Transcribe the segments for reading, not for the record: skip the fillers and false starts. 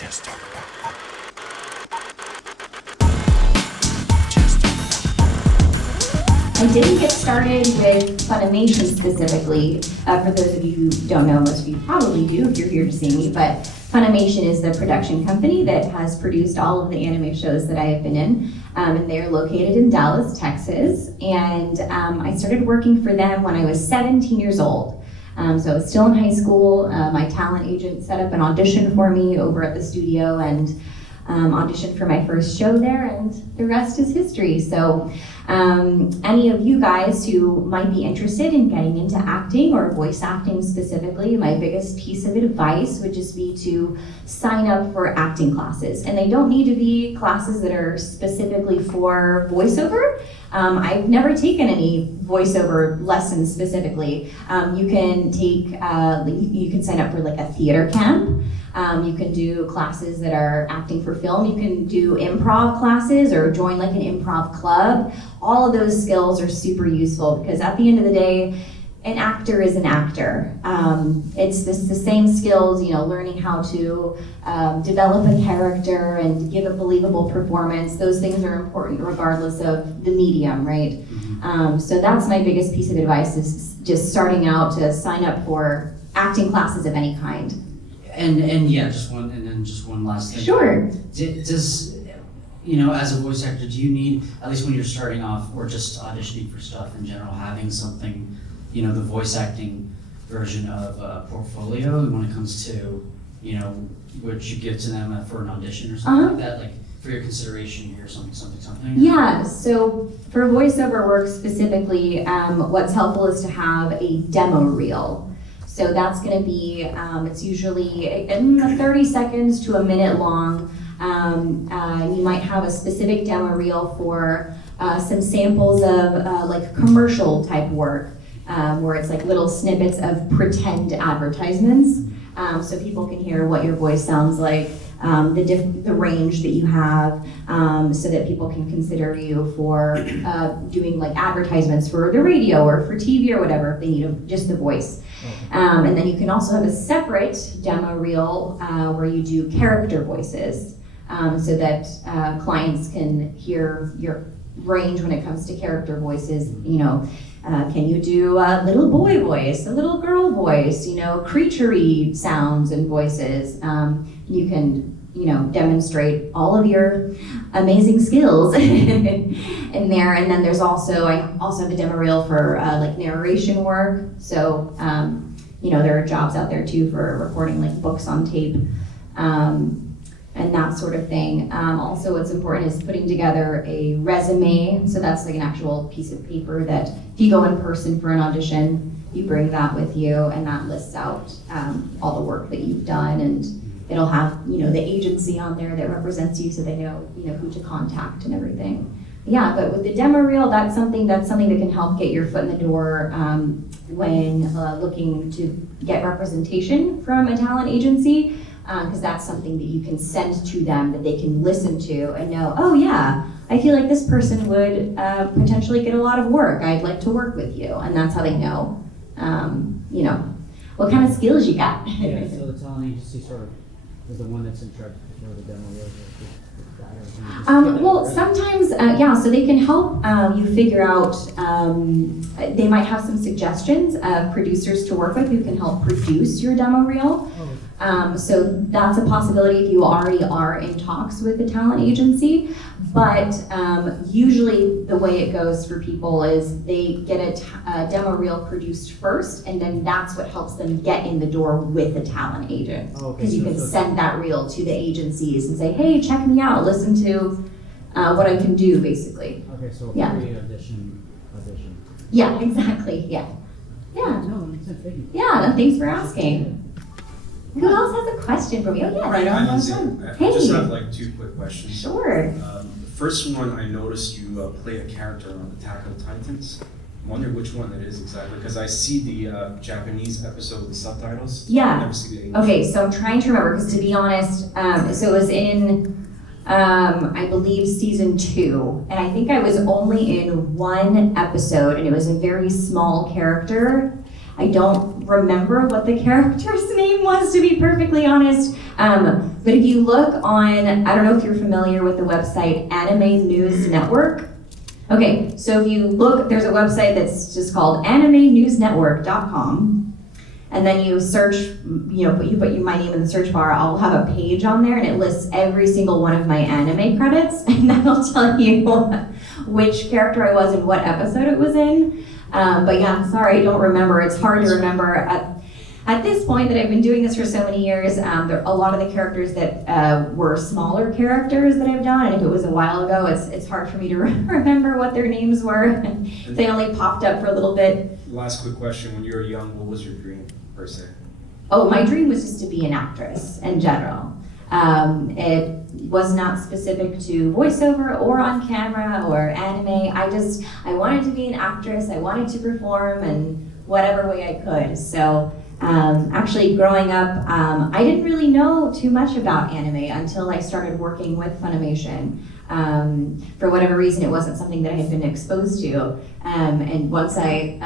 I didn't get started with Funimation specifically. For those of you who don't know, most of you probably do if you're here to see me, but Funimation is the production company that has produced all of the anime shows that I have been in. And they're located in Dallas, Texas. And I started working for them when I was 17 years old. So I was still in high school. My talent agent set up an audition for me over at the studio and auditioned for my first show there, and the rest is history. So any of you guys who might be interested in getting into acting or voice acting specifically, my biggest piece of advice would just be to sign up for acting classes. And they don't need to be classes that are specifically for voiceover. I've never taken any voiceover lessons specifically. You can sign up for like a theater camp. You can do classes that are acting for film. You can do improv classes or join like an improv club. All of those skills are super useful because at the end of the day, an actor is an actor. It's the same skills, learning how to develop a character and give a believable performance. Those things are important regardless of the medium, right? So that's my biggest piece of advice is just starting out to sign up for acting classes of any kind. And just one last thing. Sure. Does as a voice actor, do you need, at least when you're starting off or just auditioning for stuff in general, having something, the voice acting version of a portfolio when it comes to, what you give to them for an audition or something like that, like for your consideration here, something? Yeah, so for voiceover work specifically, what's helpful is to have a demo reel. So that's going to be, it's usually 30 seconds to a minute long. You might have a specific demo reel for some samples of like commercial type work, where it's like little snippets of pretend advertisements, so people can hear what your voice sounds like, the range that you have, so that people can consider you for doing like advertisements for the radio or for TV or whatever if they need just the voice. And then you can also have a separate demo reel where you do character voices, so that clients can hear your range when it comes to character voices. Can you do a little boy voice, a little girl voice, creature-y sounds and voices. You can demonstrate all of your amazing skills in there. And then I also have a demo reel for like narration work. So, there are jobs out there too for recording like books on tape and that sort of thing. Also what's important is putting together a resume. So that's like an actual piece of paper that if you go in person for an audition, you bring that with you, and that lists out all the work that you've done, and it'll have, the agency on there that represents you so they know, who to contact and everything. Yeah, but with the demo reel, that's something that can help get your foot in the door when looking to get representation from a talent agency, because that's something that you can send to them that they can listen to and know, oh yeah, I feel like this person would potentially get a lot of work. I'd like to work with you. And that's how they know, what kind of skills you got. Yeah, so the talent agency sort of is the one that's in charge of the demo reels. Well, sometimes, so they can help you figure out, they might have some suggestions of producers to work with who can help produce your demo reel. So that's a possibility if you already are in talks with the talent agency. But usually the way it goes for people is they get a demo reel produced first, and then that's what helps them get in the door with a talent agent. Because you can send that reel to the agencies and say, hey, check me out, listen to what I can do, basically. Okay, so pre-audition. Yeah, exactly, yeah. Yeah. No, that makes sense, thank you. Yeah, thanks for asking. Who else has a question for me? Oh, yeah. Right, Lindsay. Hey. I just have like two quick questions. Sure. The first one, I noticed you play a character on Attack of the Titans. I wonder which one that is exactly, because I see the Japanese episode with the subtitles. Yeah. I never see the English. Okay, so I'm trying to remember, because to be honest, so it was in, I believe, season 2, and I think I was only in one episode, and it was a very small character. I don't remember what the character's name was, to be perfectly honest. But if you look on, I don't know if you're familiar with the website Anime News Network. Okay, so if you look, there's a website that's just called animenewsnetwork.com. And then you search, you put my name in the search bar, I'll have a page on there and it lists every single one of my anime credits, and that'll tell you which character I was and what episode it was in. But yeah, sorry, I don't remember. It's hard to remember. At this point that I've been doing this for so many years, there are a lot of the characters that were smaller characters that I've done, and if it was a while ago, it's hard for me to remember what their names were. They only popped up for a little bit. Last quick question, when you were young, what was your dream, per se? Oh, my dream was just to be an actress in general. It was not specific to voiceover or on camera or anime. I wanted to be an actress. I wanted to perform in whatever way I could. So actually growing up, I didn't really know too much about anime until I started working with Funimation. For whatever reason, it wasn't something that I had been exposed to. And once I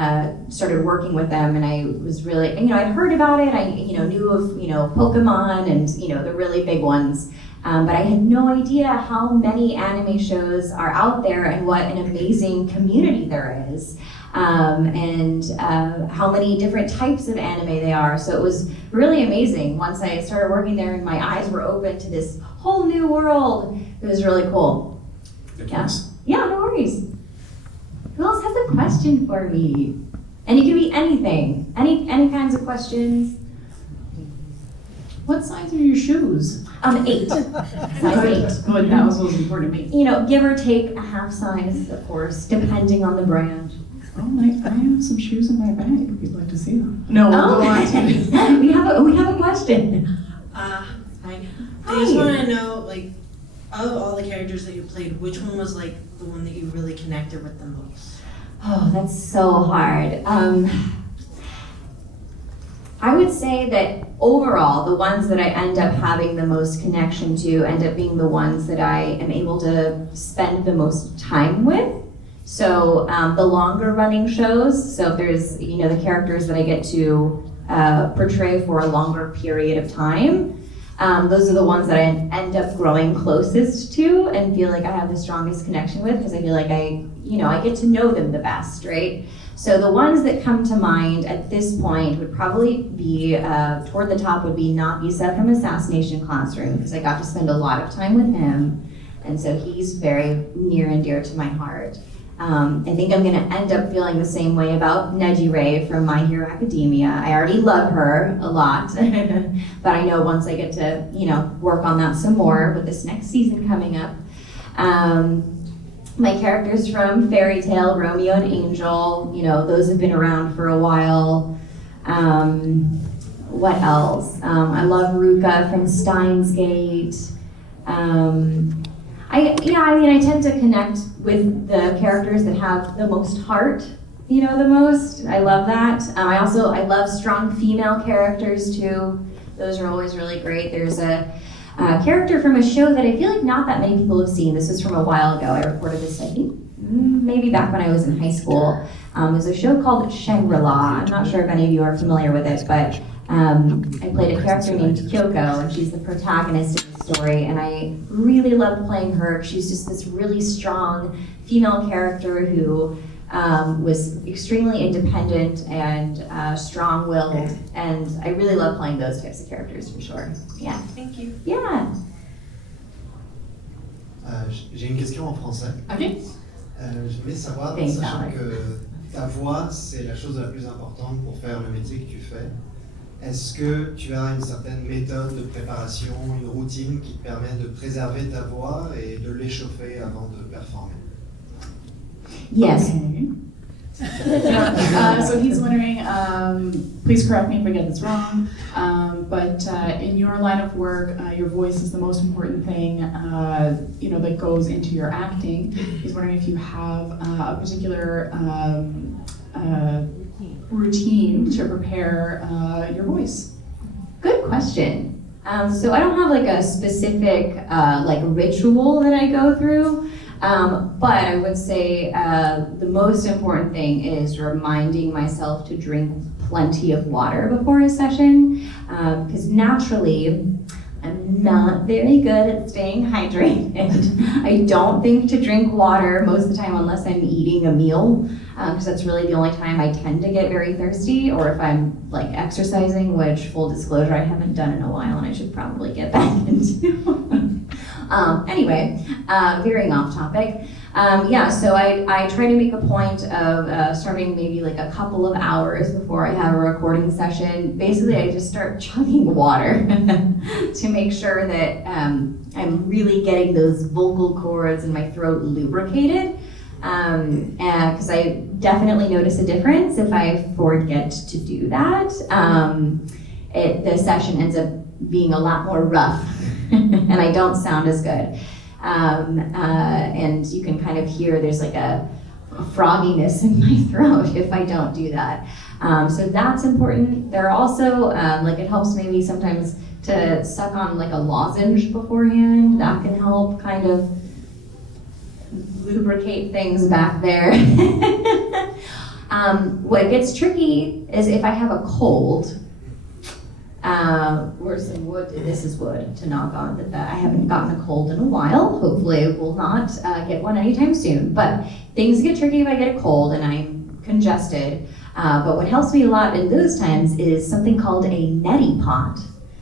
started working with them, and I was really, I'd heard about it. I, knew of, Pokemon and, the really big ones. But I had no idea how many anime shows are out there and what an amazing community there is. And how many different types of anime they are. So it was really amazing. Once I started working there and my eyes were open to this whole new world, it was really cool. Yeah, no worries. Who else has a question for me? And it can be anything, any kinds of questions. What size are your shoes? 8. Size 8. Good, that was what was important to me. Give or take a half size, of course, depending on the brand. Oh, I have some shoes in my bag if you'd like to see them. No, go on. we have a question. Hi. I just want to know, out of all the characters that you played, which one was the one that you really connected with the most? Oh, that's so hard. I would say that overall, the ones that I end up having the most connection to end up being the ones that I am able to spend the most time with. So the longer running shows, so if there's, the characters that I get to portray for a longer period of time, those are the ones that I end up growing closest to and feel like I have the strongest connection with, because I feel like I get to know them the best, right? So the ones that come to mind at this point would probably be, toward the top would be Nagisa from Assassination Classroom, because I got to spend a lot of time with him, and so he's very near and dear to my heart. I think I'm gonna end up feeling the same way about Nejire from My Hero Academia. I already love her a lot, but I know once I get to, work on that some more with this next season coming up. My characters from Fairy Tale, Romeo and Angel, those have been around for a while. What else? I love Ruka from Steins Gate. I tend to connect with the characters that have the most heart, the most. I love that. I love strong female characters too. Those are always really great. There's a character from a show that I feel like not that many people have seen. This was from a while ago. I recorded this, I think, maybe back when I was in high school. There's a show called Shangri-La. I'm not sure if any of you are familiar with it, but I played a character named Kyoko, and she's the protagonist of the story, and I really loved playing her. She's just this really strong female character who was extremely independent and strong-willed, and I really love playing those types of characters for sure. Yeah. Thank you. Yeah. J'ai une question en français. Okay. Je voulais savoir, Thanks, sachant Alex. que ta voix, c'est la chose la plus importante pour faire le métier que tu fais, est-ce que tu as une certaine méthode de préparation, une routine qui te permet de préserver ta voix et de l'échauffer avant de performer? Yes. Okay. So he's wondering, please correct me if I get this wrong, but in your line of work, your voice is the most important thing, that goes into your acting. He's wondering if you have a particular routine to prepare your voice. Good question. So I don't have a specific ritual that I go through. But I would say the most important thing is reminding myself to drink plenty of water before a session, because naturally, I'm not very good at staying hydrated. I don't think to drink water most of the time unless I'm eating a meal, because that's really the only time I tend to get very thirsty, or if I'm like exercising, which full disclosure, I haven't done in a while and I should probably get back into. Anyway, veering off topic. So I try to make a point of starting maybe like a couple of hours before I have a recording session. Basically, I just start chugging water to make sure that I'm really getting those vocal cords and my throat lubricated. Because I definitely notice a difference if I forget to do that. The session ends up being a lot more rough and I don't sound as good. And you can kind of hear there's like a frogginess in my throat if I don't do that. So that's important. There are also, like it helps maybe sometimes to suck on like a lozenge beforehand. That can help kind of lubricate things back there. What gets tricky is if I have a cold. Where's some wood? This is wood to knock on. I haven't gotten a cold in a while. Hopefully I will not get one anytime soon. But things get tricky if I get a cold and I'm congested. But what helps me a lot in those times is something called a neti pot.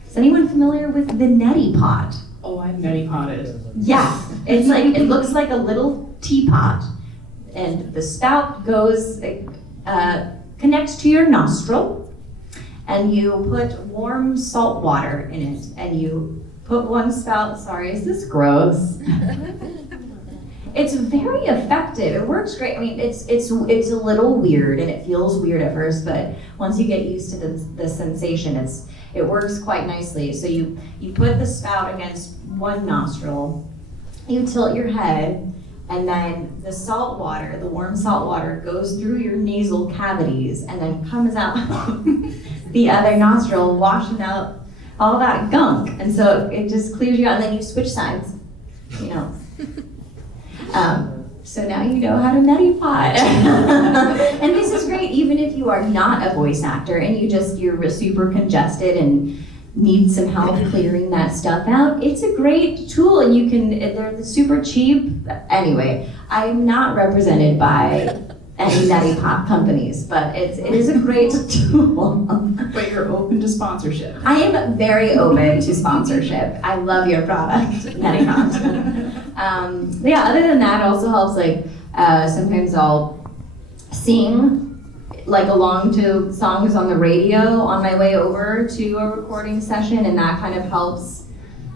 Is anyone familiar with the neti pot? Oh, I've neti potted. Yeah, it's like, it looks like a little teapot, and the spout goes, connects to your nostril, and you put warm salt water in it, and you put one spout, sorry, is this gross? It's very effective, it works great. I mean, it's a little weird, and it feels weird at first, but once you get used to the sensation, it works quite nicely. So you put the spout against one nostril, you tilt your head, and then the salt water, the warm salt water, goes through your nasal cavities and then comes out the other nostril, washing out all that gunk. And so it just clears you out, and then you switch sides, you know. So now you know how to neti pot. And this is great even if you are not a voice actor and you're super congested and need some help clearing that stuff out. It's a great tool, and they're super cheap. Anyway, I'm not represented by any neti pot companies, but it is a great tool. But you're open to sponsorship. I am very open to sponsorship. I love your product, neti pot. But yeah, other than that, it also helps, like, sometimes I'll sing like along to songs on the radio on my way over to a recording session, and that kind of helps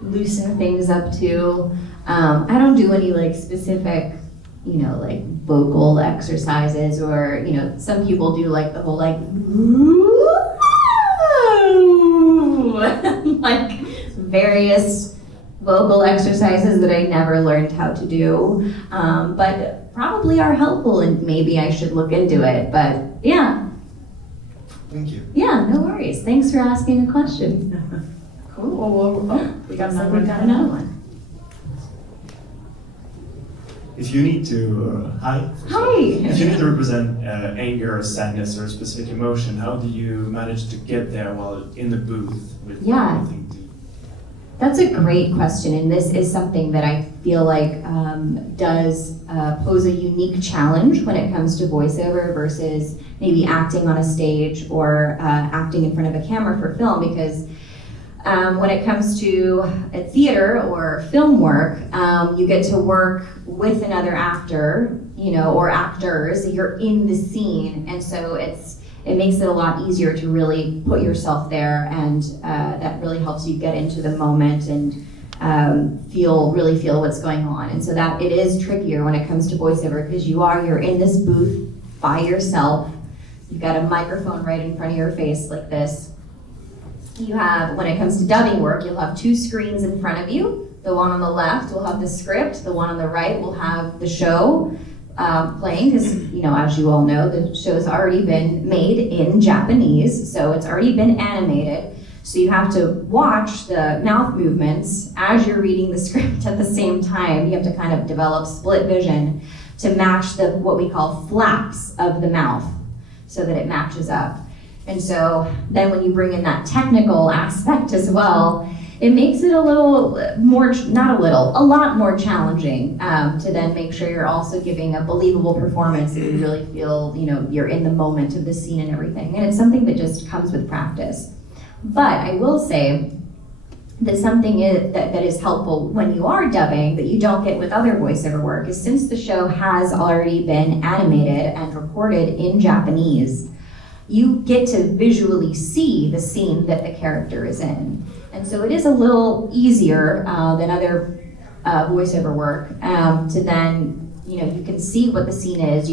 loosen things up too. I don't do any like specific, like vocal exercises, or, some people do like the whole like, like various vocal exercises that I never learned how to do, but probably are helpful, and maybe I should look into it. But yeah. Thank you. Yeah, no worries. Thanks for asking a question. Cool. We got another We've got another one. If you need to, hi. Hi. If you need to represent anger or sadness or a specific emotion, how do you manage to get there while in the booth with everything deep? That's a great question, and this is something that I feel like does pose a unique challenge when it comes to voiceover versus maybe acting on a stage or acting in front of a camera for film, because when it comes to theater or film work, you get to work with another actor, or actors. You're in the scene, and so it makes it a lot easier to really put yourself there, and that really helps you get into the moment and really feel what's going on. And so that it is trickier when it comes to voiceover, because you're in this booth by yourself. You've got a microphone right in front of your face like this. When it comes to dubbing work, you'll have two screens in front of you. The one on the left will have the script. The one on the right will have the show playing, because, as you all know, the show's already been made in Japanese, so it's already been animated. So you have to watch the mouth movements as you're reading the script at the same time. You have to kind of develop split vision to match what we call flaps of the mouth, so that it matches up. And so then when you bring in that technical aspect as well, it makes it a little more, not a little, a lot more challenging to then make sure you're also giving a believable performance that you really feel, you know, you're in the moment of the scene and everything. And it's something that just comes with practice. But I will say that something that is helpful when you are dubbing that you don't get with other voiceover work is since the show has already been animated and recorded in Japanese, you get to visually see the scene that the character is in. And so it is a little easier than other voiceover work to then, you know, you can see what the scene is.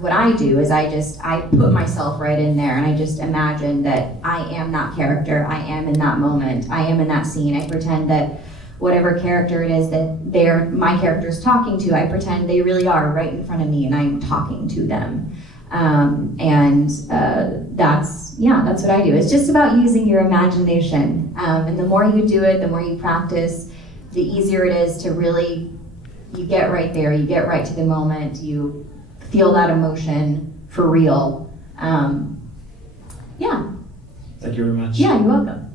What I do is I put myself right in there and I just imagine that I am that character, I am in that moment, I am in that scene. I pretend that whatever character it is that my character is talking to, I pretend they really are right in front of me and I'm talking to them. That's what I do. It's just about using your imagination. And the more you do it, the more you practice, the easier it is to really, you get right there, you get right to the moment, you feel that emotion for real. Yeah. Thank you very much. Yeah, you're welcome.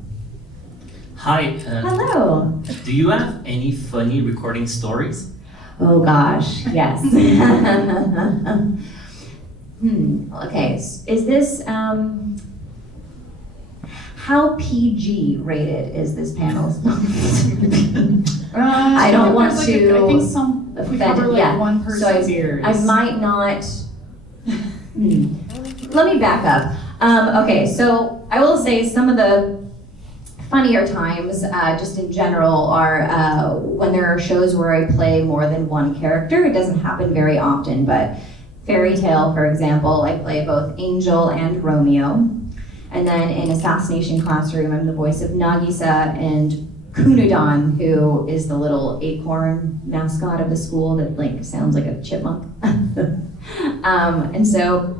Hi. Hello. Do you have any funny recording stories? Oh gosh, yes. Okay, is this, how PG rated is this panel? I don't want there's to I think some, we cover like yeah. one person's So ears. I might not, let me back up. Okay, so I will say some of the funnier times, just in general, are when there are shows where I play more than one character. It doesn't happen very often, but Fairy Tale, for example, I play both Angel and Romeo. And then in Assassination Classroom, I'm the voice of Nagisa and Kunudan, who is the little acorn mascot of the school that like sounds like a chipmunk. And so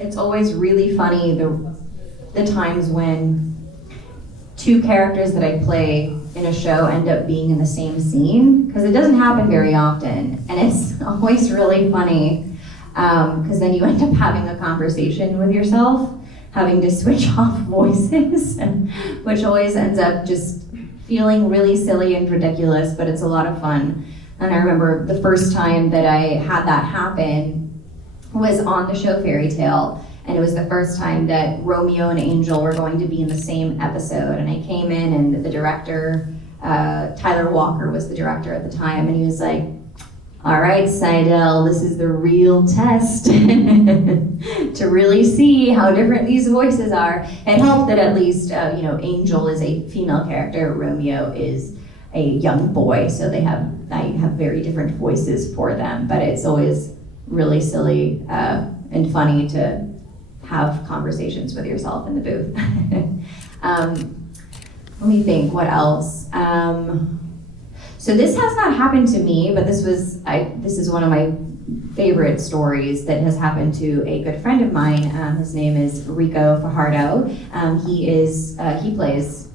it's always really funny the times when two characters that I play in a show end up being in the same scene, because it doesn't happen very often. And it's always really funny. Because then you end up having a conversation with yourself, having to switch off voices, which always ends up just feeling really silly and ridiculous, but it's a lot of fun. And I remember the first time that I had that happen was on the show Fairy Tale, and it was the first time that Romeo and Angel were going to be in the same episode. And I came in and the director, Tyler Walker was the director at the time, and he was like, "All right, Seidel, this is the real test to really see how different these voices are." It helped that at least, Angel is a female character, Romeo is a young boy, so I have very different voices for them. But it's always really silly and funny to have conversations with yourself in the booth. Let me think, what else? So this has not happened to me, but this is one of my favorite stories that has happened to a good friend of mine. His name is Rico Fajardo. He plays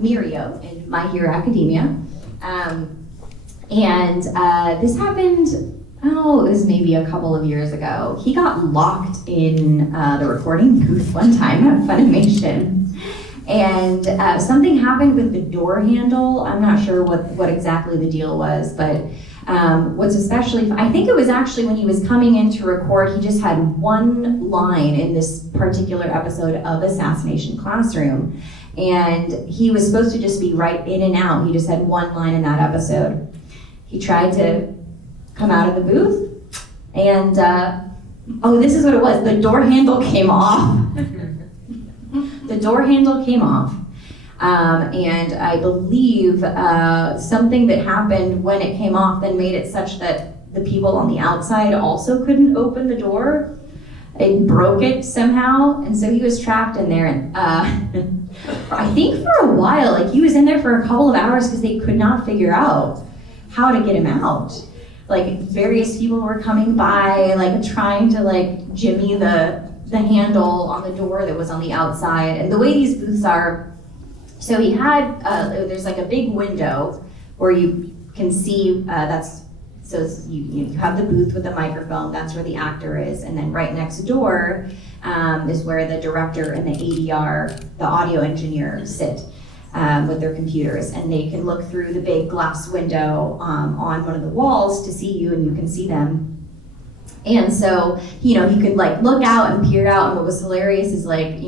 Mirio in My Hero Academia. This happened, it was maybe a couple of years ago. He got locked in the recording booth one time at Funimation. And something happened with the door handle. I'm not sure what exactly the deal was, but what's especially, I think it was actually when he was coming in to record, he just had one line in this particular episode of Assassination Classroom. And he was supposed to just be right in and out. He just had one line in that episode. He tried to come out of the booth, and this is what it was. The door handle came off. The door handle came off, and I believe something that happened when it came off then made it such that the people on the outside also couldn't open the door. It broke it somehow, and so he was trapped in there. And I think for a while, like he was in there for a couple of hours because they could not figure out how to get him out. Like various people were coming by, like trying to like jimmy the handle on the door that was on the outside. And the way these booths are, so he had, there's like a big window where you can see, you have the booth with the microphone, that's where the actor is, and then right next door, is where the director and the ADR, the audio engineer, sit with their computers, and they can look through the big glass window on one of the walls to see you, and you can see them. And so, you could like look out and peer out, and what was hilarious is like,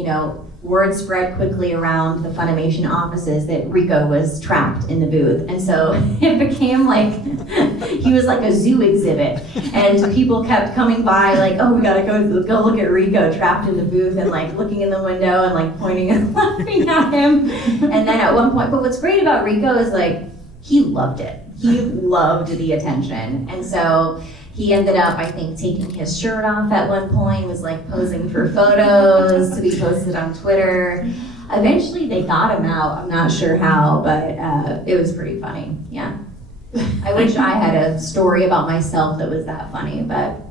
word spread quickly around the Funimation offices that Rico was trapped in the booth. And so it became like, he was like a zoo exhibit. And people kept coming by like, oh, we gotta go look at Rico trapped in the booth, and like looking in the window and like pointing and laughing at him. And then at one point, but what's great about Rico is like, he loved it. He loved the attention. And so he ended up, I think, taking his shirt off at one point, was like posing for photos to be posted on Twitter. Eventually they got him out. I'm not sure how, but it was pretty funny, yeah. I wish I had a story about myself that was that funny, but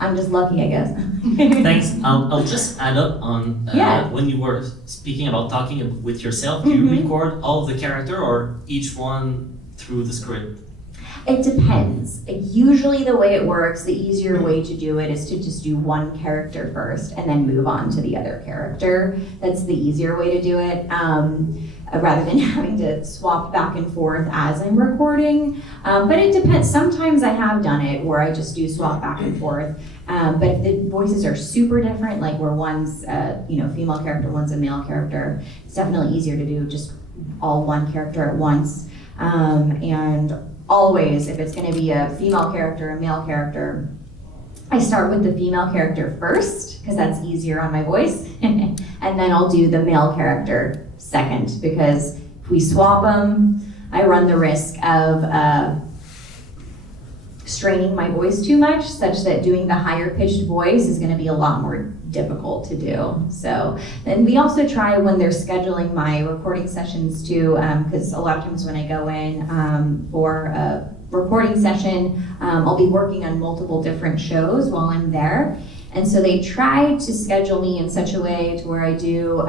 I'm just lucky, I guess. Thanks. I'll just add up on when you were speaking about talking with yourself, do you record all of the character or each one through the script? It depends. Usually the way it works, the easier way to do it is to just do one character first and then move on to the other character. That's the easier way to do it, rather than having to swap back and forth as I'm recording. But it depends. Sometimes I have done it where I just do swap back and forth. But the voices are super different, like where one's female character, one's a male character. It's definitely easier to do just all one character at once. And always, if it's gonna be a female character, a male character, I start with the female character first, because that's easier on my voice, and then I'll do the male character second, because if we swap them, I run the risk of straining my voice too much, such that doing the higher pitched voice is gonna be a lot more difficult to do. So, and we also try when they're scheduling my recording sessions too, because a lot of times when I go in for a recording session, I'll be working on multiple different shows while I'm there. And so they try to schedule me in such a way to where I do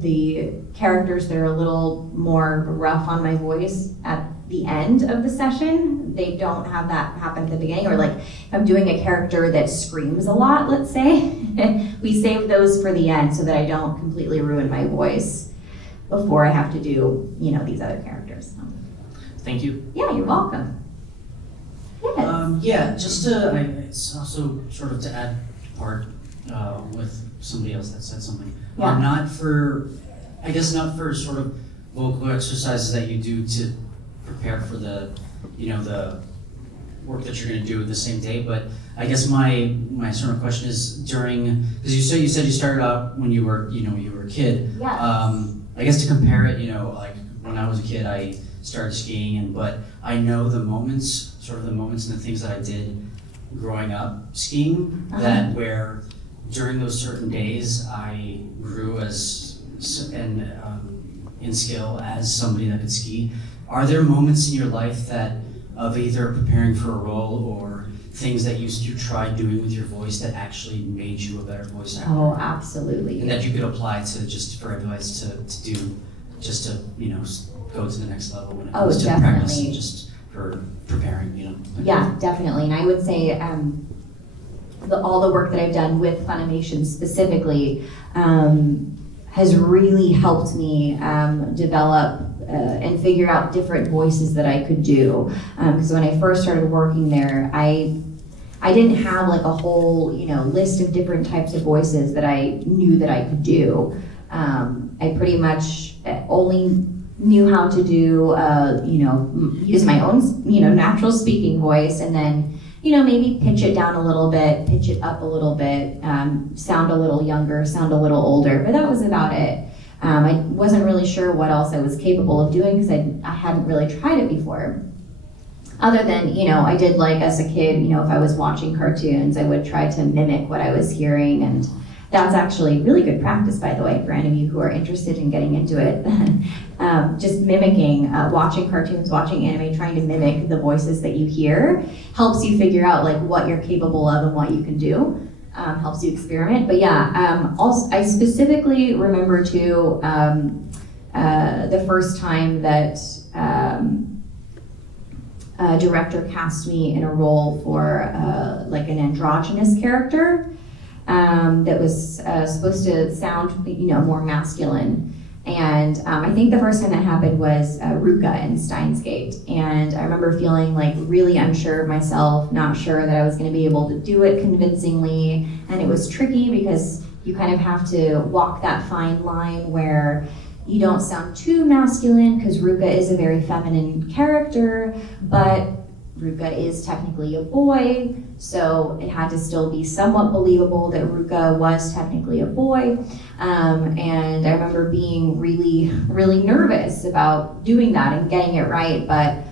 the characters that are a little more rough on my voice at the end of the session. They don't have that happen at the beginning, or like if I'm doing a character that screams a lot, let's say, we save those for the end so that I don't completely ruin my voice before I have to do, these other characters. Thank you. Yeah, you're welcome. Yeah, just it's also sort of to add part with somebody else that said something. Yeah. Not for sort of vocal exercises that you do to prepare for the work that you're going to do the same day, but I guess my sort of question is during, because you said you started out when you were a kid. Yeah. I guess to compare it, like when I was a kid, I started skiing, but I know the moments and the things that I did growing up skiing, that where during those certain days I grew in skill as somebody that could ski. Are there moments in your life that of either preparing for a role or things that you tried doing with your voice that actually made you a better voice actor? Oh, absolutely. And that you could apply to just for advice to do, just to go to the next level when it comes to practice and just for preparing, Yeah, definitely. And I would say all the work that I've done with Funimation specifically has really helped me develop and figure out different voices that I could do. Because when I first started working there, I didn't have like a whole list of different types of voices that I knew that I could do. I pretty much only knew how to do use my own natural speaking voice, and then maybe pitch it down a little bit, pitch it up a little bit, sound a little younger, sound a little older, but that was about it. I wasn't really sure what else I was capable of doing because I hadn't really tried it before. Other than, I did like as a kid, if I was watching cartoons, I would try to mimic what I was hearing, and that's actually really good practice, by the way, for any of you who are interested in getting into it. Just mimicking, watching cartoons, watching anime, trying to mimic the voices that you hear helps you figure out like what you're capable of and what you can do. Helps you experiment. But yeah, also I specifically remember too the first time that a director cast me in a role for like an androgynous character. that was supposed to sound, more masculine. And I think the first time that happened was Ruka in Steins Gate. And I remember feeling like really unsure of myself, not sure that I was going to be able to do it convincingly. And it was tricky because you kind of have to walk that fine line where you don't sound too masculine, because Ruka is a very feminine character, but Ruka is technically a boy, so it had to still be somewhat believable that Ruka was technically a boy. And I remember being really, really nervous about doing that and getting it right, but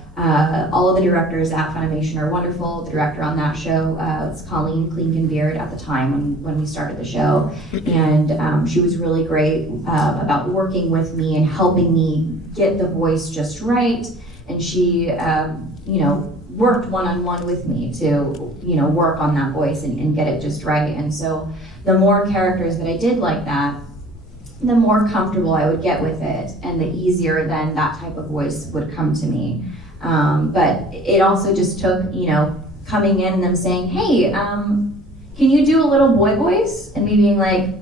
all of the directors at Funimation are wonderful. The director on that show was Colleen Klinkenbeard at the time when we started the show, and she was really great about working with me and helping me get the voice just right. And she, worked one-on-one with me to, work on that voice and get it just right. And so the more characters that I did like that, the more comfortable I would get with it, and the easier then that type of voice would come to me. But it also just took, coming in and them saying, hey, can you do a little boy voice? And me being like,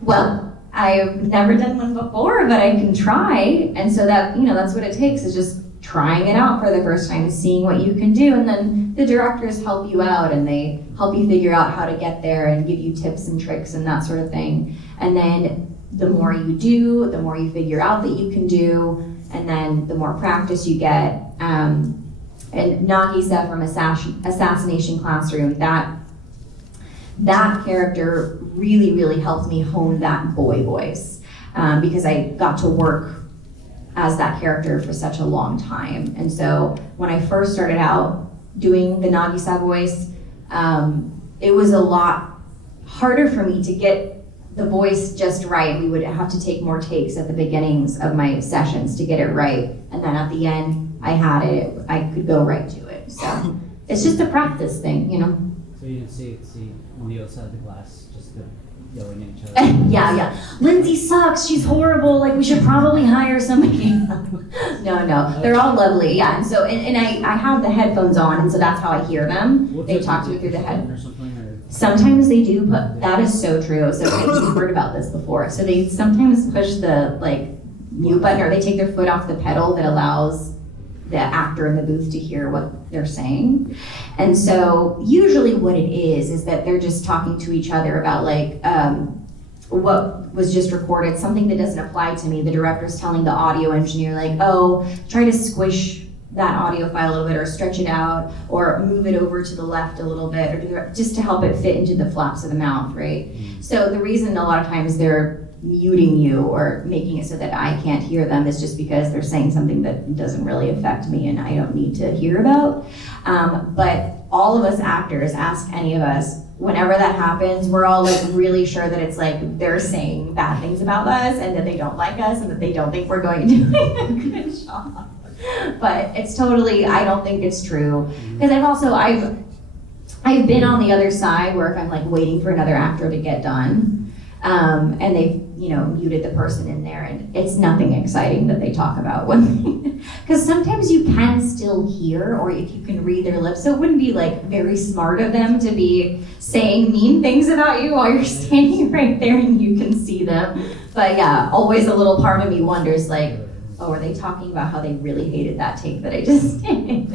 well, I've never done one before, but I can try. And so that, that's what it takes, is just trying it out for the first time, seeing what you can do. And then the directors help you out, and they help you figure out how to get there and give you tips and tricks and that sort of thing. And then the more you do, the more you figure out that you can do, and then the more practice you get. And Nagisa from Assassination Classroom, that character really, really helped me hone that boy voice, because I got to work as that character for such a long time. And so when I first started out doing the Nagisa voice, it was a lot harder for me to get the voice just right. We would have to take more takes at the beginnings of my sessions to get it right. And then at the end, I had it, I could go right to it. So it's just a practice thing, So you didn't see on the other side of the glass, just the yelling at each other? Yeah. Lindsay sucks, she's horrible, like we should probably hire somebody. No, they're all lovely, yeah. And so, and I have the headphones on, and so that's how I hear them. They talk to me through the head. Or something, or? Sometimes they do, but that is so true. So I've heard about this before. So they sometimes push the mute button, or they take their foot off the pedal that allows the actor in the booth to hear what they're saying. And so usually what it is that they're just talking to each other about what was just recorded, something that doesn't apply to me. The director's telling the audio engineer try to squish that audio file a little bit, or stretch it out, or move it over to the left a little bit, or just to help it fit into the flaps of the mouth, right? So the reason a lot of times they're muting you or making it so that I can't hear them is just because they're saying something that doesn't really affect me and I don't need to hear about. But all of us actors, ask any of us, whenever that happens, we're all really sure that it's they're saying bad things about us, and that they don't like us, and that they don't think we're going to do a good job. But it's totally, I don't think it's true. Because I've been on the other side where if I'm waiting for another actor to get done, and they've muted the person in there, and it's nothing exciting that they talk about when, because sometimes you can still hear, or if you can read their lips, so it wouldn't be very smart of them to be saying mean things about you while you're standing right there and you can see them. But yeah, always a little part of me wonders are they talking about how they really hated that take that I just did?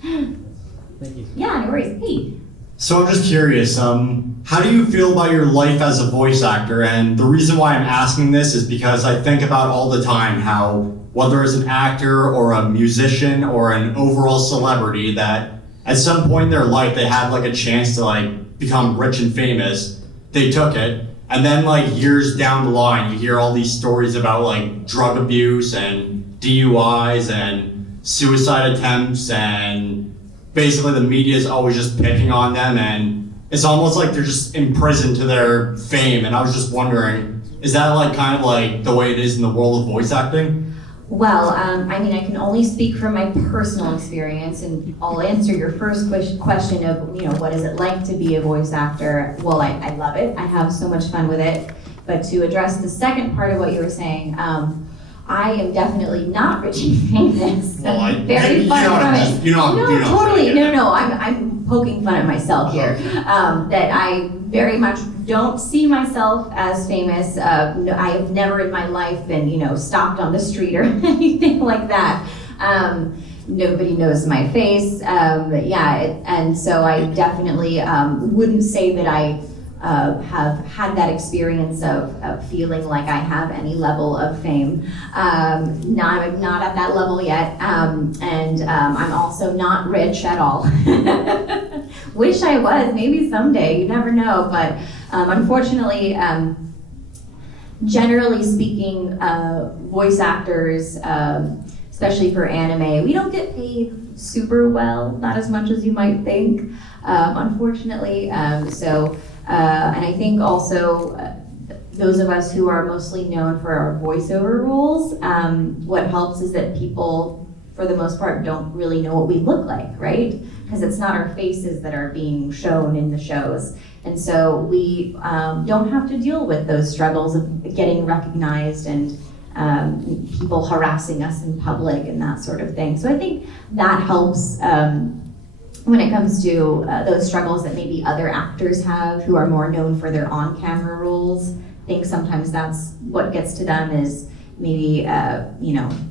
Thank you. Yeah, no worries. Hey. So I'm just curious, how do you feel about your life as a voice actor? And the reason why I'm asking this is because I think about all the time how, whether it's an actor or a musician or an overall celebrity, that at some point in their life they had a chance to become rich and famous, they took it, and then years down the line you hear all these stories about drug abuse and DUIs and suicide attempts, and basically the media is always just picking on them, and it's almost like they're just imprisoned to their fame. And I was just wondering, is that kind of the way it is in the world of voice acting? Well, I can only speak from my personal experience, and I'll answer your first question of, what is it like to be a voice actor? Well, I love it. I have so much fun with it. But to address the second part of what you were saying, I am definitely not rich and famous. Well, very far from it. No, totally. No. I'm poking fun at myself here. That I very much don't see myself as famous. I have never in my life been, stopped on the street or anything like that. Nobody knows my face. And so I definitely wouldn't say that I have had that experience of feeling like I have any level of fame. I'm not at that level yet, and I'm also not rich at all. Wish I was, maybe someday, you never know, but unfortunately, generally speaking, voice actors, especially for anime, we don't get paid super well, not as much as you might think, unfortunately. And I think also those of us who are mostly known for our voiceover roles, what helps is that people, for the most part, don't really know what we look like, right? Because it's not our faces that are being shown in the shows. And so we don't have to deal with those struggles of getting recognized and people harassing us in public and that sort of thing. So I think that helps when it comes to those struggles that maybe other actors have who are more known for their on-camera roles. I think sometimes that's what gets to them is maybe,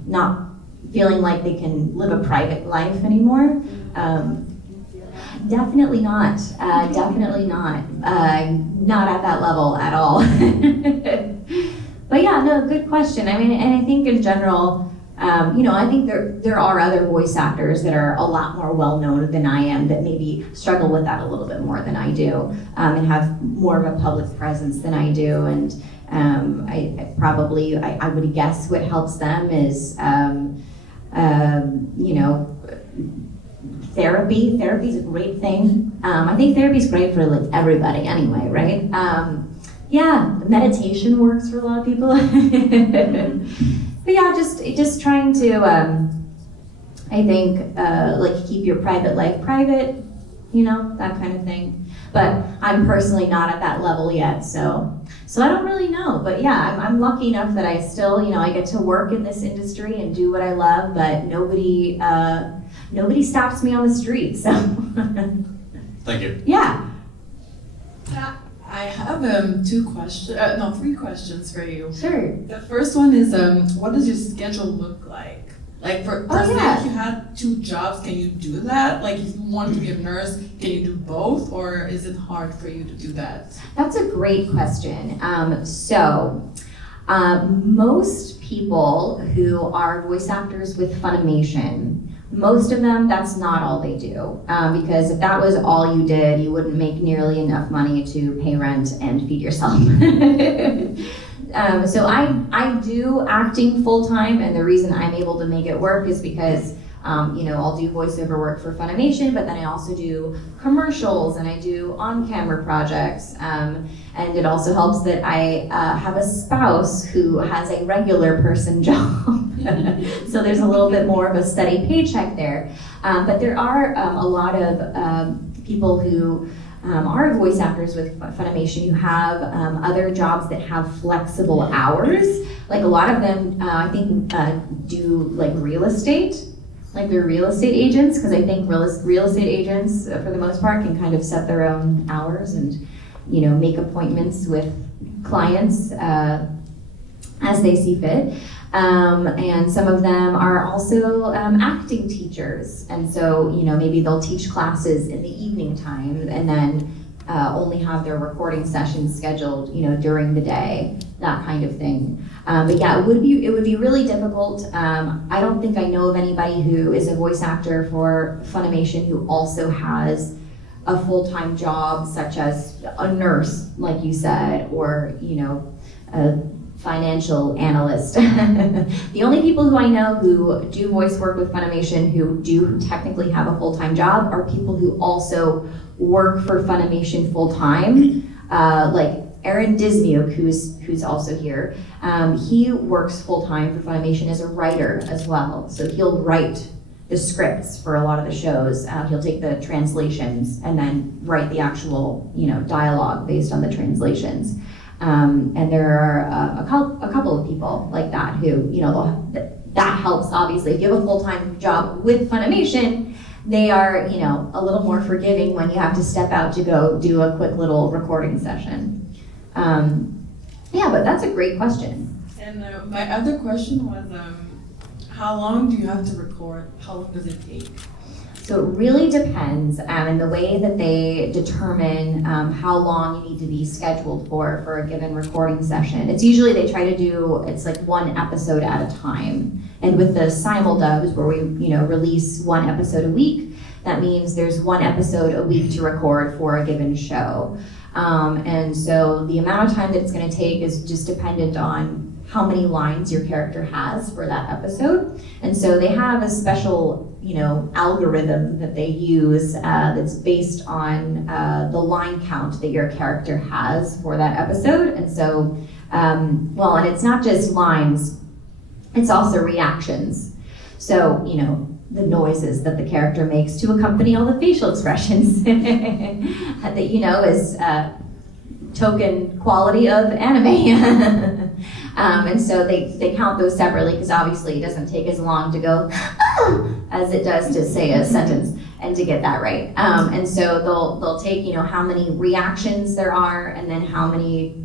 not feeling like they can live a private life anymore. Definitely not, definitely not. Not at that level at all. But yeah, no, good question. I mean, and I think in general, I think there are other voice actors that are a lot more well-known than I am that maybe struggle with that a little bit more than I do, and have more of a public presence than I do. And I would guess what helps them is, therapy. Therapy's a great thing. I think therapy's great for like everybody anyway, right? Meditation works for a lot of people. But yeah, just trying to, I think, keep your private life private, that kind of thing. But I'm personally not at that level yet, so I don't really know. But yeah, I'm lucky enough that I still, I get to work in this industry and do what I love, but nobody stops me on the street, so. Thank you. Yeah. I have three questions for you. Sure. The first one is, what does your schedule look like? Like for say if you had 2 jobs, can you do that? Like if you wanted to be a nurse, can you do both, or is it hard for you to do that? That's a great question. Most people who are voice actors with Funimation, most of them, that's not all they do. Because if that was all you did, you wouldn't make nearly enough money to pay rent and feed yourself. So I do acting full-time, and the reason I'm able to make it work is because I'll do voiceover work for Funimation, but then I also do commercials and I do on-camera projects. And it also helps that I have a spouse who has a regular person job. So there's a little bit more of a steady paycheck there. But there are a lot of people who are voice actors with Funimation who have other jobs that have flexible hours. Like a lot of them, I think, do like real estate. Like they're real estate agents, because I think real estate agents, for the most part, can kind of set their own hours and, make appointments with clients as they see fit. And some of them are also acting teachers. And so, maybe they'll teach classes in the evening time and then only have their recording sessions scheduled, during the day, that kind of thing. But yeah, it would be really difficult. I don't think I know of anybody who is a voice actor for Funimation who also has a full-time job, such as a nurse, like you said, or, a financial analyst. The only people who I know who do voice work with Funimation who do technically have a full-time job are people who also work for Funimation full-time, like Aaron Dismuke, who's also here. He works full-time for Funimation as a writer as well. So he'll write the scripts for a lot of the shows. He'll take the translations and then write the actual, dialogue based on the translations. And there are a couple of people like that who, that helps obviously. If you have a full-time job with Funimation, they are, you know, a little more forgiving when you have to step out to go do a quick little recording session. Yeah, but that's a great question. And my other question was, how long do you have to record? How long does it take? So it really depends, and the way that they determine how long you need to be scheduled for a given recording session. It's usually they try to do, it's like one episode at a time. And with the simuldubs, where we, you know, release one episode a week, that means there's one episode a week to record for a given show. And so the amount of time that it's going to take is just dependent on how many lines your character has for that episode. And so they have a special, you know, algorithm that they use that's based on the line count that your character has for that episode. And so, well, and it's not just lines, it's also reactions. So, you know, the noises that the character makes to accompany all the facial expressions that, you know, is token quality of anime. And so they count those separately, because obviously it doesn't take as long to go as it does to say a sentence and to get that right. And so they'll take, you know, how many reactions there are, and then how many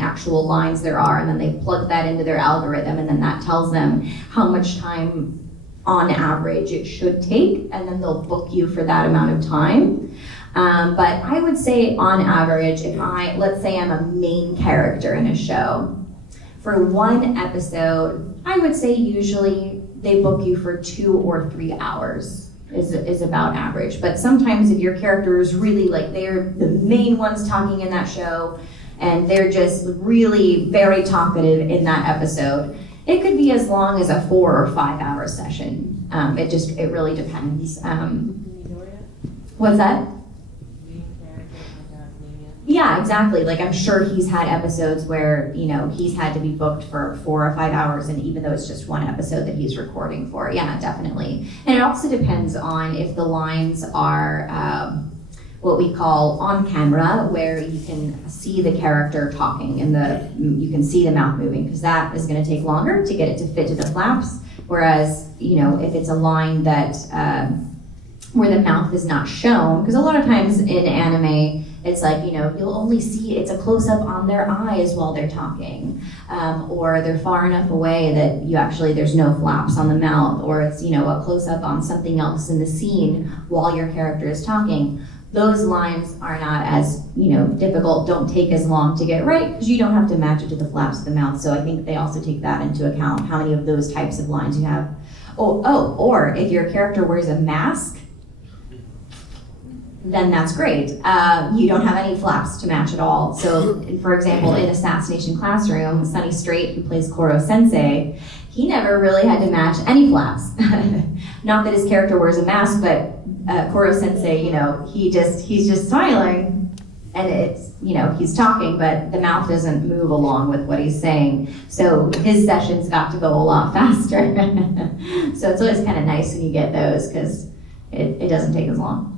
actual lines there are, and then they plug that into their algorithm, and then that tells them how much time on average it should take, and then they'll book you for that amount of time. But I would say on average, if let's say I'm a main character in a show, for one episode, I would say usually they book you for 2 or 3 hours is about average. But sometimes if your character is really like, they're the main ones talking in that show, and they're just really very talkative in that episode, it could be as long as a 4 or 5 hour session. It really depends. What's that? Yeah, exactly. Like, I'm sure he's had episodes where, you know, he's had to be booked for 4 or 5 hours, and even though it's just one episode that he's recording for, yeah, definitely. And it also depends on if the lines are what we call on camera, where you can see the character talking and you can see the mouth moving, because that is going to take longer to get it to fit to the flaps. Whereas, you know, if it's a line that where the mouth is not shown, because a lot of times in anime, it's like, you know, you'll only see, it's a close-up on their eyes while they're talking, or they're far enough away that there's no flaps on the mouth, or it's, you know, a close-up on something else in the scene while your character is talking. Those lines are not as, you know, difficult, don't take as long to get right, because you don't have to match it to the flaps of the mouth. So I think they also take that into account, how many of those types of lines you have. Or if your character wears a mask, then that's great. You don't have any flaps to match at all. So, for example, in Assassination Classroom, Sunny Straight, who plays Koro Sensei, he never really had to match any flaps. Not that his character wears a mask, but Koro Sensei, you know, he's just smiling, and it's, you know, he's talking, but the mouth doesn't move along with what he's saying. So his sessions got to go a lot faster. So it's always kind of nice when you get those, because it doesn't take as long.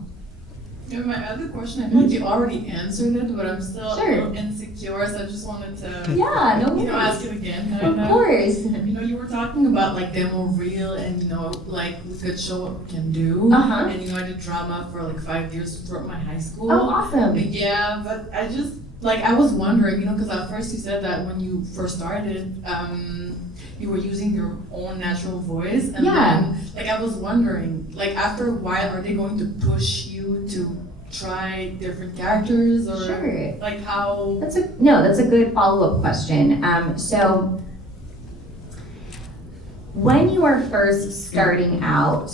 Yeah, my other question, I feel like you already answered it, but I'm still Sure. a little insecure, so I just wanted to ask it again. Of course. You know, you were talking about like demo reel, and you know, like we could show what we can do. Uh-huh. And you know, I did drama for like 5 years throughout my high school. Oh, awesome. Yeah, but I just I was wondering, you know, because at first you said that when you first started, you were using your own natural voice, and then I was wondering, like after a while, are they going to push you to try different characters, or Sure. like how? That's a good follow-up question. So when you are first starting out,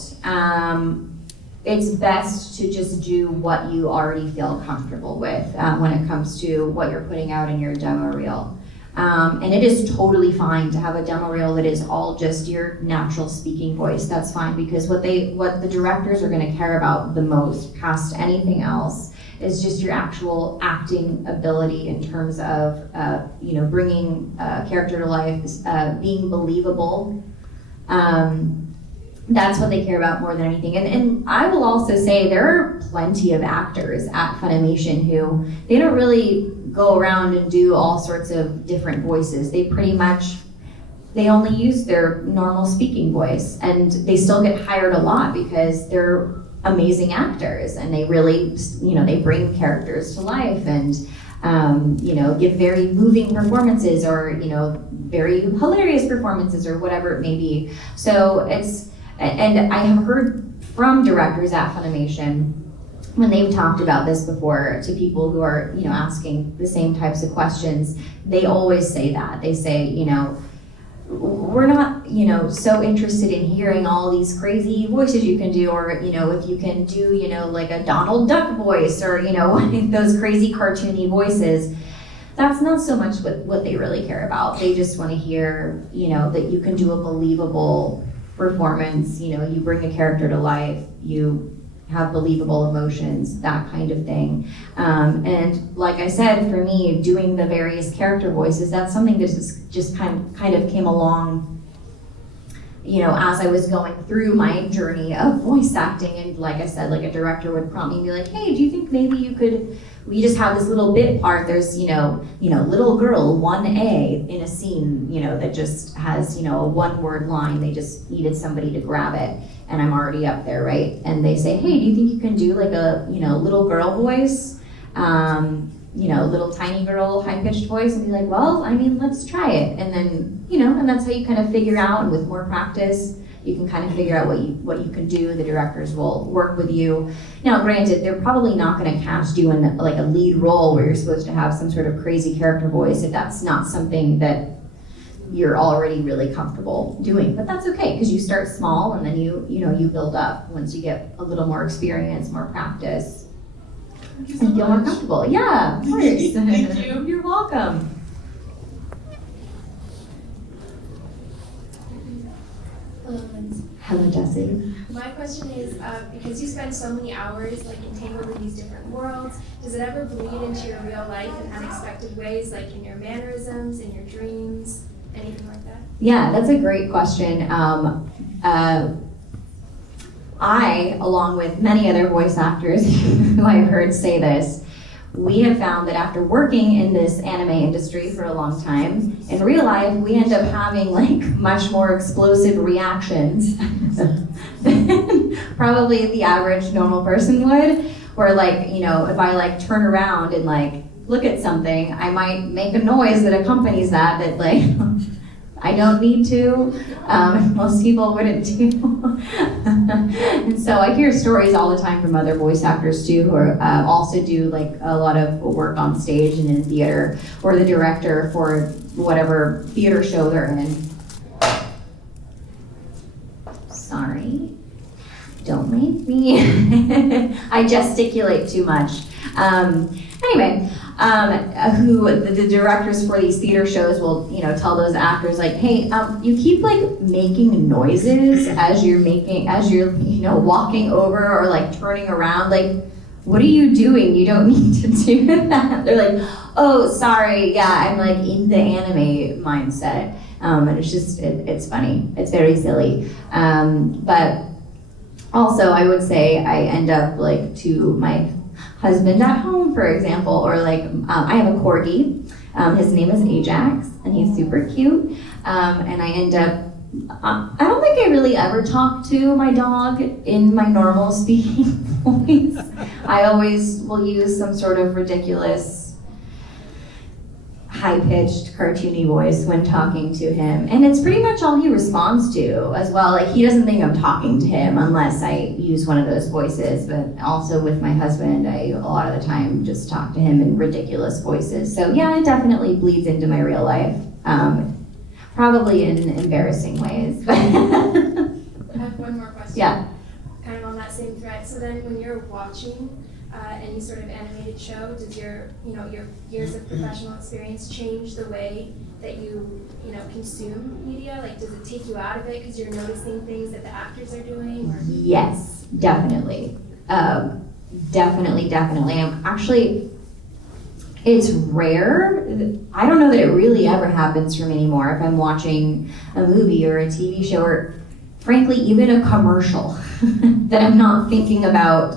it's best to just do what you already feel comfortable with when it comes to what you're putting out in your demo reel. And it is totally fine to have a demo reel that is all just your natural speaking voice. That's fine, because what the directors are going to care about the most, past anything else, is just your actual acting ability in terms of you know, bringing a character to life, being believable. That's what they care about more than anything. And I will also say there are plenty of actors at Funimation who, they don't really go around and do all sorts of different voices. They only use their normal speaking voice, and they still get hired a lot because they're amazing actors, and they really, they bring characters to life and, give very moving performances or, very hilarious performances or whatever it may be. So and I have heard from directors at Funimation when they've talked about this before to people who are, asking the same types of questions, they always say that. They say, we're not, so interested in hearing all these crazy voices you can do, or, if you can do, like a Donald Duck voice or, those crazy cartoony voices. That's not so much what they really care about. They just want to hear, that you can do a believable performance, you bring a character to life, you have believable emotions, that kind of thing. And like I said, for me, doing the various character voices, that's something that just kind of came along, as I was going through my journey of voice acting. And like I said, like a director would prompt me and be like, hey, do you think maybe we just have this little bit part, there's, little girl 1A in a scene, that just has, a one-word line, they just needed somebody to grab it, and I'm already up there, right? And they say, hey, do you think you can do like a, little girl voice, little tiny girl, high-pitched voice? And be like, well, let's try it. And then, and that's how you kind of figure out, and with more practice, you can kind of figure out what you can do. The directors will work with you. Now, granted, they're probably not going to cast you in like a lead role where you're supposed to have some sort of crazy character voice if that's not something that you're already really comfortable doing. But that's okay, because you start small and then you build up once you get a little more experience, more practice, Thank you so and feel more much. comfortable. Yeah, of course. Thank you. You're welcome. Hello, Lindsay. Hello, Jessie. My question is, because you spend so many hours like entangled in these different worlds, does it ever bleed into your real life in unexpected ways, like in your mannerisms, in your dreams, anything like that? Yeah, that's a great question. I, along with many other voice actors who I've heard say this, we have found that after working in this anime industry for a long time, in real life, we end up having like much more explosive reactions than probably the average normal person would. Where like, if I like turn around and like look at something, I might make a noise that accompanies that like I don't need to. Most people wouldn't do. And so I hear stories all the time from other voice actors too, who are, also do like a lot of work on stage and in theater, or the director for whatever theater show they're in. Sorry, don't make me. I gesticulate too much. Anyway. Who the directors for these theater shows will, tell those actors like, hey, you keep like making noises as you're walking over or like turning around. Like, what are you doing? You don't need to do that. They're like, oh, sorry. Yeah, I'm like in the anime mindset. And it's just, it's funny. It's very silly. But also I would say I end up like to my husband at home, for example, or like I have a corgi. His name is Ajax, and he's super cute. And I end up, I don't think I really ever talk to my dog in my normal speaking voice. I always will use some sort of ridiculous, high-pitched, cartoony voice when talking to him. And it's pretty much all he responds to as well. Like, he doesn't think I'm talking to him unless I use one of those voices. But also with my husband, I, a lot of the time, just talk to him in ridiculous voices. So yeah, it definitely bleeds into my real life. Probably in embarrassing ways. I have one more question. Yeah. Kind of on that same thread. So then when you're watching any sort of animated show, does your years of professional experience change the way that you consume media? Like, does it take you out of it because you're noticing things that the actors are doing? Or? Yes, definitely. Definitely. Actually, it's rare. I don't know that it really ever happens for me anymore. If I'm watching a movie or a TV show, or frankly, even a commercial, that I'm not thinking about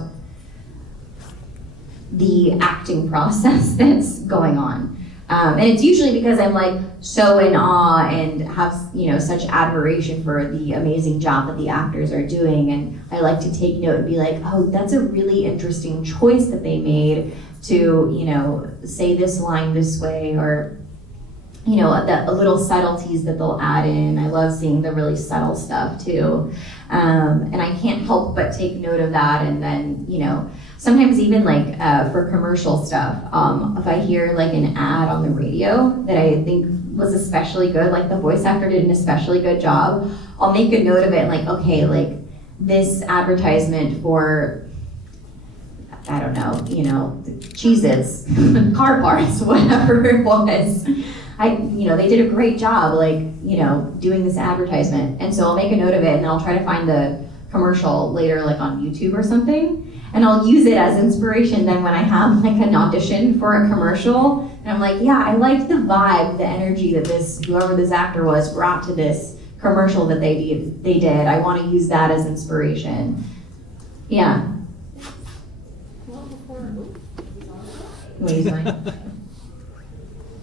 the acting process that's going on. And it's usually because I'm like so in awe and have, you know, such admiration for the amazing job that the actors are doing. And I like to take note and be like, oh, that's a really interesting choice that they made to, you know, say this line this way, or, you know, the little subtleties that they'll add in. I love seeing the really subtle stuff too. And I can't help but take note of that. And then, you know, sometimes even like for commercial stuff, if I hear like an ad on the radio that I think was especially good, like the voice actor did an especially good job, I'll make a note of it and like, okay, like this advertisement for, I don't know, you know, Cheez-Its, car parts, whatever it was. You know, they did a great job, like, you know, doing this advertisement. And so I'll make a note of it and then I'll try to find the commercial later, like on YouTube or something. And I'll use it as inspiration then when I have like an audition for a commercial. And I'm like, yeah, I liked the vibe, the energy that whoever this actor was brought to this commercial that they did. I want to use that as inspiration. Yeah. Well, before, You want to use mine?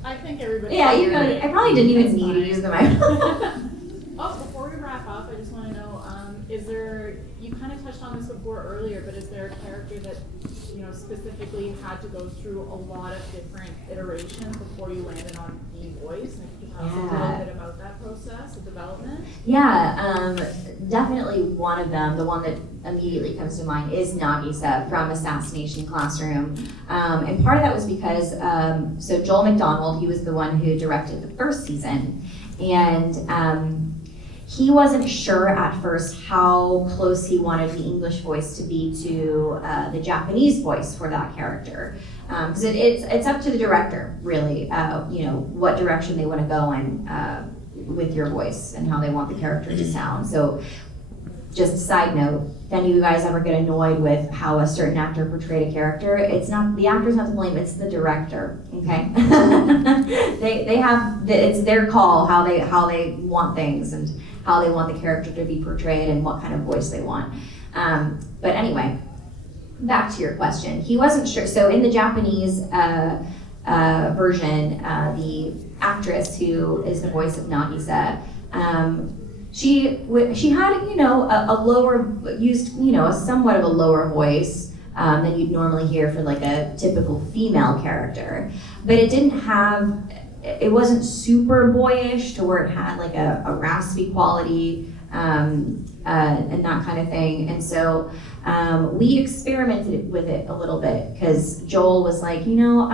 I think everybody. Yeah, you got it. I probably didn't even need to use the microphone. Oh, before we wrap up, I just want to know, is there, you kind of touched on this before earlier, but is there a character that, you know, specifically had to go through a lot of different iterations before you landed on being voice? And could you tell us a little bit about that process of development? Yeah, definitely one of them, the one that immediately comes to mind, is Nagisa from Assassination Classroom. And part of that was because, so Joel McDonald, he was the one who directed the first season. And he wasn't sure at first how close he wanted the English voice to be to the Japanese voice for that character. Because it's up to the director, really, you know, what direction they want to go in with your voice and how they want the character to sound. So just a side note, if any of you guys ever get annoyed with how a certain actor portrayed a character, it's not, the actor's not to blame, it's the director, okay? they have, it's their call how they want things and how they want the character to be portrayed and what kind of voice they want. But anyway, back to your question. He wasn't sure, so in the Japanese version, the actress who is the voice of Nagisa, she had, you know, a somewhat of a lower voice than you'd normally hear for like a typical female character, but it wasn't super boyish to where it had like a raspy quality and that kind of thing. And so we experimented with it a little bit because Joel was like, you know,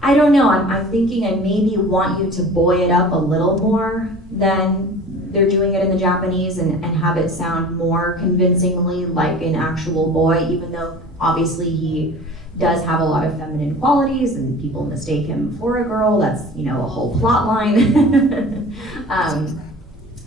I don't know, I'm thinking I maybe want you to boy it up a little more than they're doing it in the Japanese and have it sound more convincingly like an actual boy, even though obviously he does have a lot of feminine qualities and people mistake him for a girl. That's, you know, a whole plot line.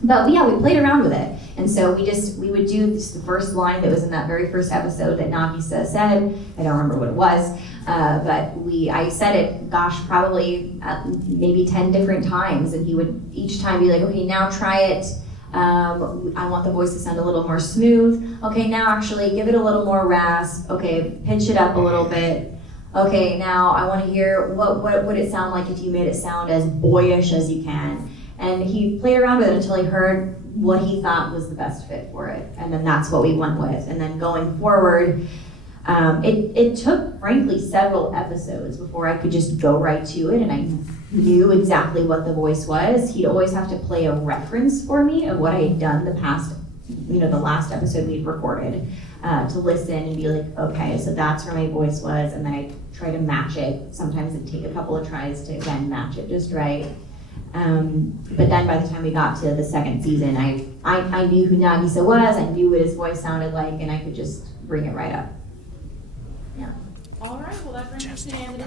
But yeah, we played around with it. And so we would do the first line that was in that very first episode that Nagisa said. I don't remember what it was, but I said it, gosh, probably maybe 10 different times. And he would each time be like, okay, now try it. I want the voice to sound a little more smooth. Okay, now actually give it a little more rasp. Okay, pitch it up a little bit. Okay, now I want to hear what would it sound like if you made it sound as boyish as you can. And he played around with it until he heard what he thought was the best fit for it. And then that's what we went with. And then going forward, it took, frankly, several episodes before I could just go right to it and I knew exactly what the voice was. He'd always have to play a reference for me of what I had done the last episode we'd recorded, to listen and be like, okay, so that's where my voice was. And then I try to match it. Sometimes it'd take a couple of tries to, again, match it just right. But then by the time we got to the second season, I knew who Nagisa was, I knew what his voice sounded like, and I could just bring it right up. Yeah. All right, well that brings us to the end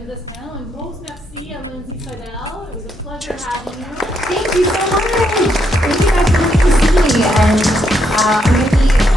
of this panel. And gros merci à Lindsay Seidel. It was a pleasure having you. Thank you so much. Thank you guys for coming to see me. And I'm going to be